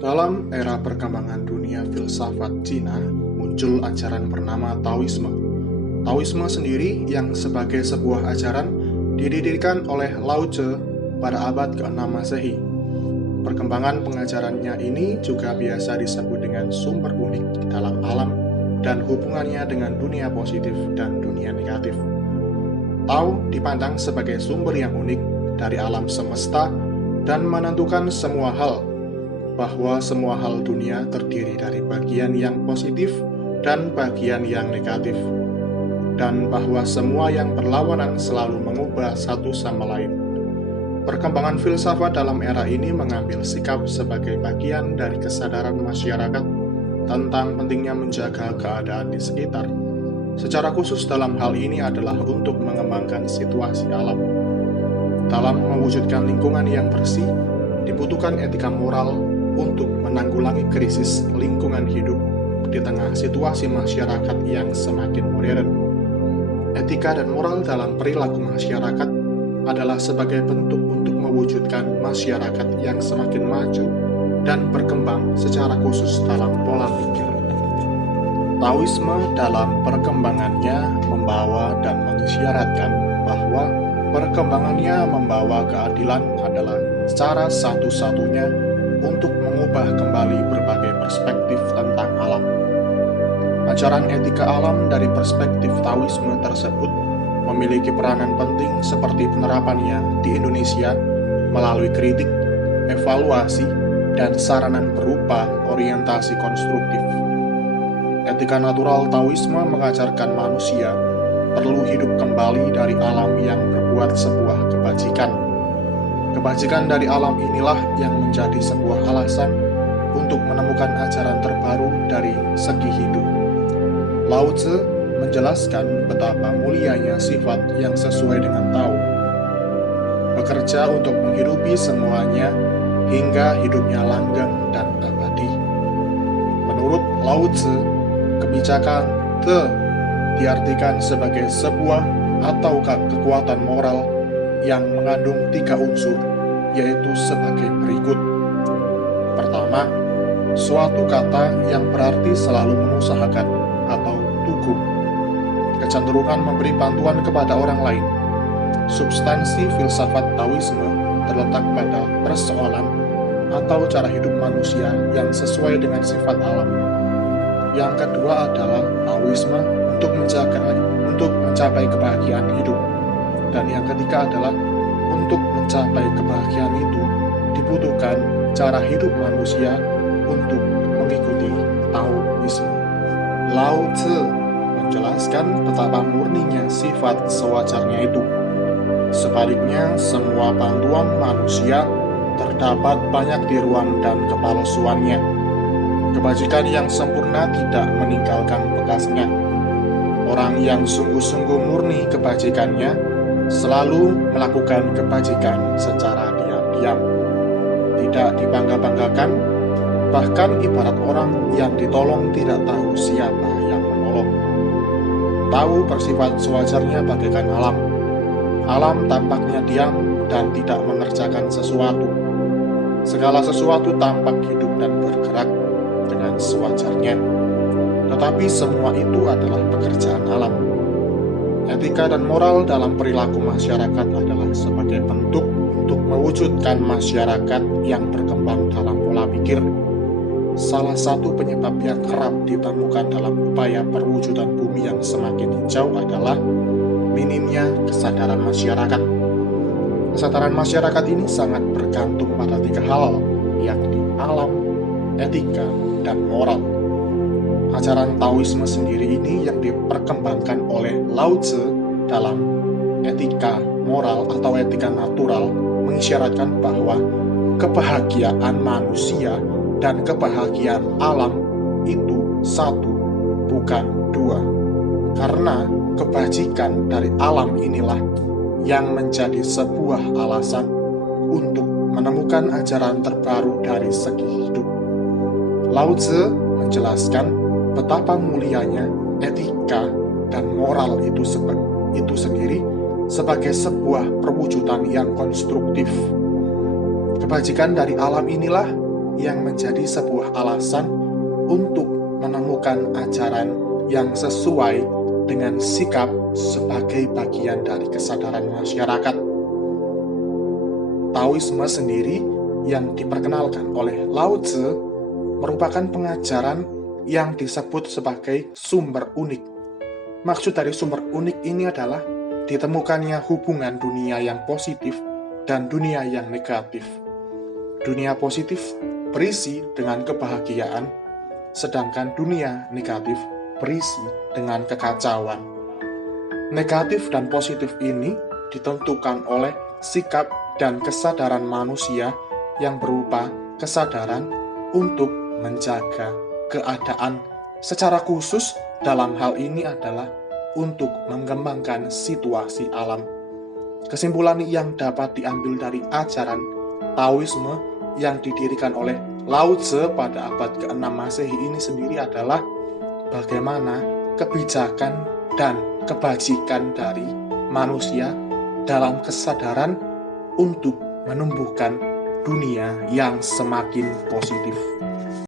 Dalam era perkembangan dunia filsafat Cina, muncul ajaran bernama Taoisme. Taoisme sendiri yang sebagai sebuah ajaran didirikan oleh Lao Tzu pada abad ke-6 Masehi. Perkembangan pengajarannya ini juga biasa disebut dengan sumber unik dalam alam dan hubungannya dengan dunia positif dan dunia negatif. Tao dipandang sebagai sumber yang unik dari alam semesta dan menentukan semua hal, bahwa semua hal dunia terdiri dari bagian yang positif dan bagian yang negatif, dan bahwa semua yang berlawanan selalu mengubah satu sama lain. Perkembangan filsafat dalam era ini mengambil sikap sebagai bagian dari kesadaran masyarakat tentang pentingnya menjaga keadaan di sekitar. Secara khusus dalam hal ini adalah untuk mengembangkan situasi alam. Dalam mewujudkan lingkungan yang bersih, dibutuhkan etika moral untuk menanggulangi krisis lingkungan hidup di tengah situasi masyarakat yang semakin modern. Etika dan moral dalam perilaku masyarakat adalah sebagai bentuk untuk mewujudkan masyarakat yang semakin maju dan berkembang secara khusus dalam pola pikir. Taoisme dalam perkembangannya membawa dan mengisyaratkan bahwa perkembangannya membawa keadilan adalah cara satu-satunya untuk mengubah kembali berbagai perspektif tentang alam. Ajaran etika alam dari perspektif Taoisme tersebut memiliki peranan penting seperti penerapannya di Indonesia melalui kritik, evaluasi, dan saranan berupa orientasi konstruktif. Etika natural Taoisme mengajarkan manusia perlu hidup kembali dari alam yang berbuat sebuah kebajikan. Kebajikan dari alam inilah yang menjadi sebuah alasan untuk menemukan ajaran terbaru dari segi hidup. Lao Tzu menjelaskan betapa mulianya sifat yang sesuai dengan Tao. Bekerja untuk menghidupi semuanya hingga hidupnya langgeng dan abadi. Menurut Lao Tzu, kebijakan Te diartikan sebagai sebuah atau kekuatan moral yang mengandung 3 unsur, yaitu sebagai berikut. Pertama, suatu kata yang berarti selalu mengusahakan atau tugu, kecenderungan memberi bantuan kepada orang lain. Substansi filsafat Taoisme terletak pada persoalan atau cara hidup manusia yang sesuai dengan sifat alam. Yang kedua adalah Taoisme untuk mencapai kebahagiaan hidup. Dan yang ketiga adalah untuk mencapai kebahagiaan itu dibutuhkan cara hidup manusia untuk mengikuti Taoisme. Lao Tzu menjelaskan betapa murninya sifat sewajarnya itu. Sebaliknya, semua bantuan manusia terdapat banyak tiruan dan kepalsuannya. Kebajikan yang sempurna tidak meninggalkan bekasnya. Orang yang sungguh-sungguh murni kebajikannya selalu melakukan kebajikan secara diam-diam, tidak dibangga-banggakan, bahkan ibarat orang yang ditolong tidak tahu siapa yang menolong. Tahu bersifat sewajarnya bagaikan alam. Alam tampaknya diam dan tidak mengerjakan sesuatu. Segala sesuatu tampak hidup dan bergerak dengan sewajarnya. Tetapi semua itu adalah pekerjaan alam. Etika dan moral dalam perilaku masyarakat adalah sebagai bentuk untuk mewujudkan masyarakat yang berkembang dalam pola pikir. Salah satu penyebab yang kerap ditemukan dalam upaya perwujudan bumi yang semakin hijau adalah minimnya kesadaran masyarakat. Kesadaran masyarakat ini sangat bergantung pada 3 hal, yakni alam, etika, dan moral. Ajaran Taoisme sendiri ini yang diperkembangkan oleh Lao Tzu dalam etika moral atau etika natural mengisyaratkan bahwa kebahagiaan manusia dan kebahagiaan alam itu satu, bukan 2. Karena kebajikan dari alam inilah yang menjadi sebuah alasan untuk menemukan ajaran terbaru dari segi hidup. Lao Tzu menjelaskan betapa mulianya etika dan moral itu sendiri sebagai sebuah perwujudan yang konstruktif. Kebajikan dari alam inilah yang menjadi sebuah alasan untuk menemukan ajaran yang sesuai dengan sikap sebagai bagian dari kesadaran masyarakat. Taoisme sendiri yang diperkenalkan oleh Lao Tzu merupakan pengajaran yang disebut sebagai sumber unik. Maksud dari sumber unik ini adalah ditemukannya hubungan dunia yang positif dan dunia yang negatif. Dunia positif berisi dengan kebahagiaan, sedangkan dunia negatif berisi dengan kekacauan. Negatif dan positif ini ditentukan oleh sikap dan kesadaran manusia yang berupa kesadaran untuk menjaga keadaan. Secara khusus dalam hal ini adalah untuk mengembangkan situasi alam. Kesimpulan yang dapat diambil dari ajaran Taoisme yang didirikan oleh Lao Tzu pada abad ke-6 Masehi ini sendiri adalah bagaimana kebijakan dan kebajikan dari manusia dalam kesadaran untuk menumbuhkan dunia yang semakin positif.